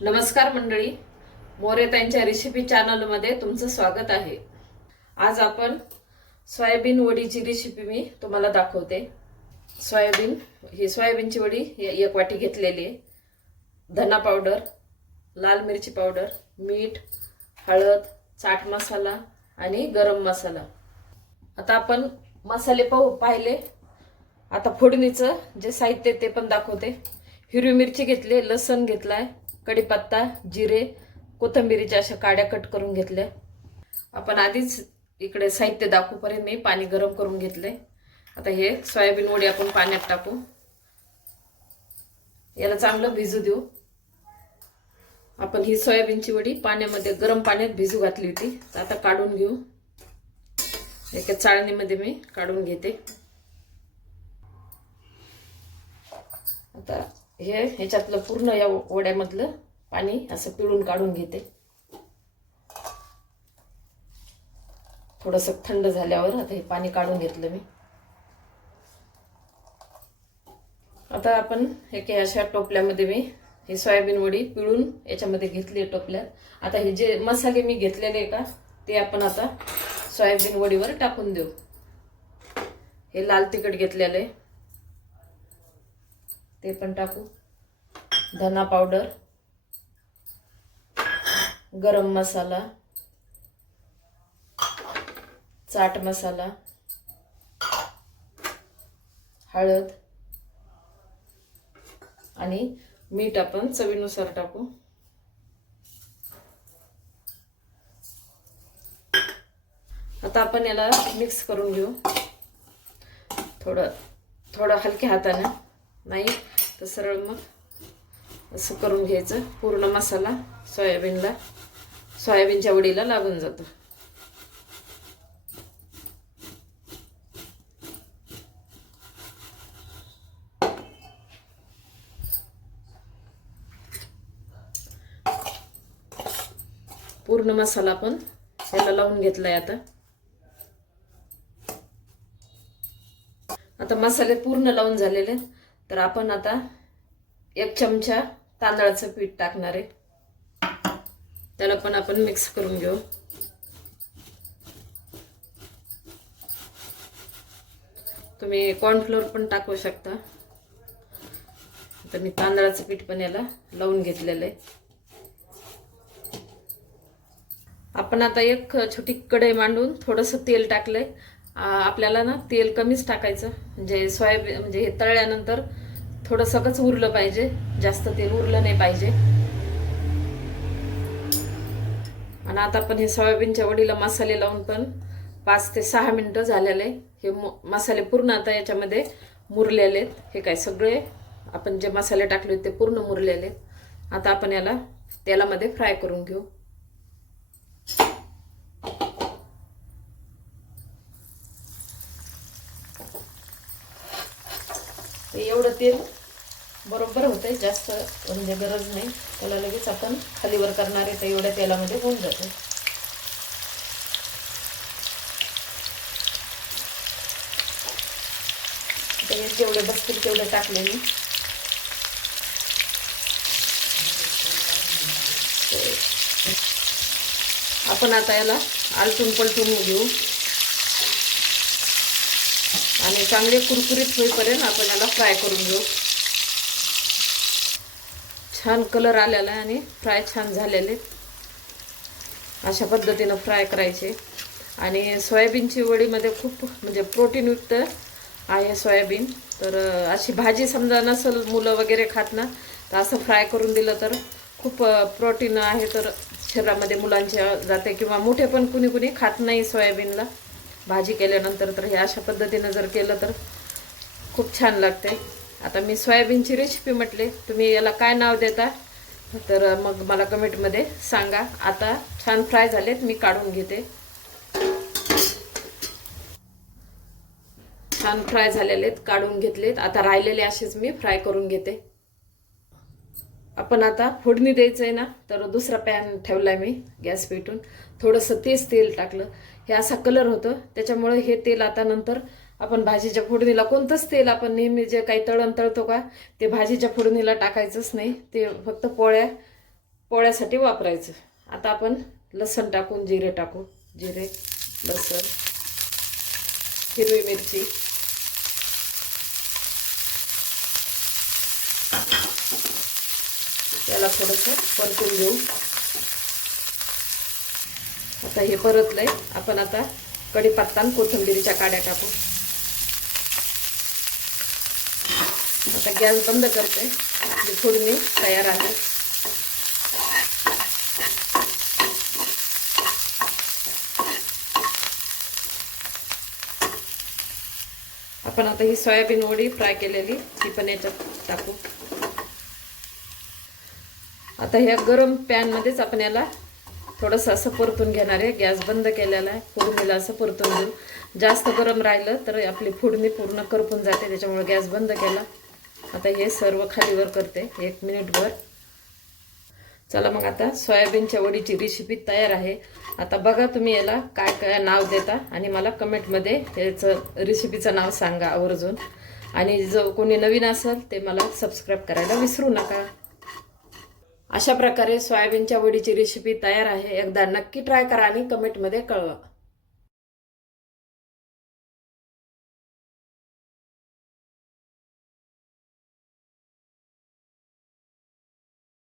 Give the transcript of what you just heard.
नमस्कार मंडळी, मोरे त्यांच्या रेसिपी चॅनलमध्ये तुमचं स्वागत आहे। आज आपण सोयाबीन वडीची रेसिपी मी तुम्हाला दाखवते। सोयाबीनची वडी एक वाटी घेतलेली आहे। धना पावडर, लाल मिरची पावडर, मीठ, हळद, चाट मसाला आणि गरम मसाला। आता आपण मसाले पाहिले। आता फोडणीचं जे साहित्य ते पण दाखवते। हिरवी मिरची घेतली, लसूण घेतलाय, कढीपत्ता, जिरे, कोथिंबीरीच्या अशा काड्या कट करून घेतल्या। आपण आधीच इकडे साहित्य दाखवूपर्यंत मी पाणी गरम करून घेतले। आता हे सोयाबीन वडी आपण पाण्यात टाकू, याला चांगलं भिजू देऊ। आपण ही सोयाबीनची वडी पाण्यामध्ये गरम पाण्यात भिजू घातली होती, तर आता काढून घेऊ। एका चाळणीमध्ये मी काढून घेते। आता ह्याच्यातलं पूर्ण या वड्यामधलं पाणी असं पिळून काढून घेते। थोडंसं थंड झाल्यावर आता हे पाणी काढून घेतलं मी। आता आपण अशा टोपल्यामध्ये मी हे सोयाबीन वडी पिळून याच्यामध्ये घेतली टोपल्यात। आता हे जे मसाले मी घेतलेले का ते आपण आता सोयाबीन वडीवर टाकून देऊ। हे लाल तिखट घेतलेले ते पण टाकू, धना पावडर, गरम मसाला, चाट मसाला, हळद आणि मीठ आपण चवीनुसार टाकू। आता आपण याला मिक्स करून घेऊ, थोडं हलक्या हाताने, नाही तर सरळ मग असं करून घ्यायचं। पूर्ण मसाला सोयाबीनच्या वडीला लागून जातो। पूर्ण मसाला पण याला लावून घेतलाय। आता मसाले पूर्ण लावून झालेले, तर आपण आता 1 चमचा तांदळाचं पीठ टाकणार आहे। त्याला पण आपण मिक्स करून घेऊ। तुम्ही कॉर्नफ्लोअर पण टाकू शकता। आता मी तांदळाचं पीठ पण याला लावून घेतलेलं आहे। आपण आता एक छोटी कढई मांडून थोडंसं तेल टाकलंय। आपल्याला ना तेल कमीच टाकायचं, म्हणजे सोयाबीन म्हणजे हे तळल्यानंतर थोडंसंच उरलं पाहिजे, जास्त तेल उरलं नाही पाहिजे। आणि आता आपण हे सोयाबीनच्या वडीला मसाले लावून पण 5 ते 6 मिनिटं झालेले। हे मसाले पूर्ण आता याच्यामध्ये मुरलेले आहेत। हे काय सगळे आपण जे मसाले टाकले ते पूर्ण मुरलेले आहेत। आता आपण याला तेलामध्ये फ्राय करून घेऊ। एवढं तेल बरोबर होतंय, जास्त म्हणजे गरज नाही। त्याला लगेच आपण खालीवर करणार आहे, तर एवढ्या तेलामध्ये होऊन जाते। जेवढे बसतील तेवढे टाकले मी। आपण आता याला आलटून पलटून घेऊ आणि चांगले कुरकुरीत होईपर्यंत आपण याला फ्राय करून घेऊ। छान कलर आलेला आहे आणि फ्राय छान झालेले। अशा पद्धतीने फ्राय करायचे। आणि सोयाबीनची वडीमध्ये खूप म्हणजे प्रोटीनयुक्त आहे सोयाबीन। तर अशी भाजी समजा नसेल मुलं वगैरे खात ना, तर असं फ्राय करून दिलं तर खूप प्रोटीन आहे, तर शरीरामध्ये मुलांच्या जाते। किंवा मोठे पण कुणी खात नाही सोयाबीनला भाजी केल्यानंतर, तर हे अशा पद्धतीने जर केलं तर खूप छान लागते। आता मी सोयाबीनची रेसिपी म्हटले, तुम्ही याला काय नाव देता तर मग मला कमेंटमध्ये सांगा। आता छान फ्राय झालेत, मी काढून घेते। छान फ्राय झालेले आहेत, काढून घेतलेत। आता राहिलेले असेच मी फ्राय करून घेते। आपण आता फोडणी द्यायचं आहे ना, तर दुसरा पॅन ठेवलाय मी गॅस पेटून। थोडंसं तेच तेल टाकलं, हे असा कलर होतं त्याच्यामुळे हे तेल आता नंतर आपण भाजीच्या फोडणीला कोणतंच तेल आपण नेहमी जे काही तळण तळतो का ते भाजीच्या फोडणीला टाकायचंच नाही। ते फक्त पोळ्या पोळ्यासाठी वापरायचं. आता आपण लसण टाकून जिरे टाकू. जिरे, लसण, हिरवी मिरची, त्याला थोडंसं परतून घेऊ. आता हे परतलंय. आपण आता कढीपत्ता आणि कोथिंबीरीच्या काड्या टाकू. आता गॅस बंद करते. आपली फोडणी तयार आहे. आपण आता ही सोयाबीन वडी फ्राय केलेली ती पण याच्यात टाकू. आता ह्या गरम पॅन मध्येच आपण याला थोडंसं असं परतून घेणार आहे. गॅस बंद केलेला आहे. फोडणीला असं परतून घेऊ. जास्त गरम राहिलं तर आपली फोडणी पूर्ण करपून जाते, त्याच्यामुळे गॅस बंद केला. आता हे सर्व खालीवर करते 1 मिनिटभर. चला मग आता सोयाबीनच्या वडीची रेसिपी तयार आहे. आता बघा तुम्ही याला काय काय नाव देता आणि मला कमेंटमध्ये याचं रेसिपीचं नाव सांगा आवर्जून. आणि जो कोणी नवीन असेल ते मला सबस्क्राईब करायला विसरू नका. अशा प्रकारे सोयाबीनच्या वडीची रेसिपी तयार आहे. एकदा नक्की ट्राय करा आणि कमेंटमध्ये कळवा.